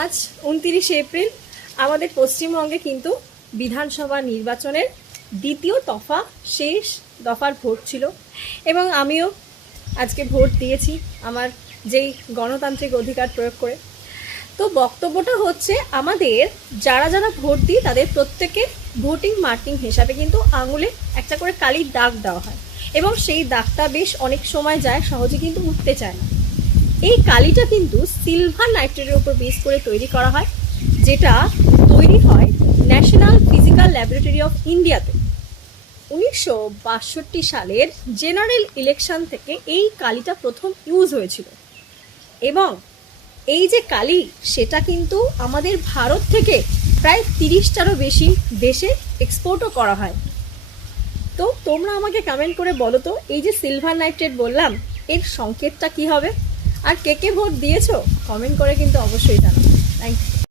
আজ 29 এপ্রিল আমাদের পশ্চিমবঙ্গে কিন্তু বিধানসভা নির্বাচনের দ্বিতীয় দফা শেষ দফার ভোট ছিল এবং আমিও আজকে ভোট দিয়েছি আমার যেই গণতান্ত্রিক অধিকার প্রয়োগ করে। তো বক্তব্যটা হচ্ছে আমাদের যারা যারা ভোট দিই তাদের প্রত্যেকে ভোটিং মার্কিং হিসাবে কিন্তু আঙুলে একটা করে কালির দাগ দেওয়া হয় এবং সেই দাগটা বেশ অনেক সময় যায়, সহজে কিন্তু উঠতে চায় না। এই কালিটা কিন্তু সিলভার নাইট্রেটের উপর বেস করে তৈরি করা হয়, যেটা তৈরি হয় ন্যাশনাল ফিজিক্যাল ল্যাবরেটরি অফ ইন্ডিয়াতে। 1962 সালের জেনারেল ইলেকশন থেকে এই কালিটা প্রথম ইউজ হয়েছিল এবং এই যে কালি সেটা কিন্তু আমাদের ভারত থেকে প্রায় 30টারও বেশি দেশে এক্সপোর্টও করা হয়। তো তোমরা আমাকে কমেন্ট করে বলো তো, এই যে সিলভার নাইট্রেট বললাম এর সংকেতটা কি হবে, আর কে কে ভোট দিয়েছো কমেন্ট করে কিন্তু অবশ্যই জানাও।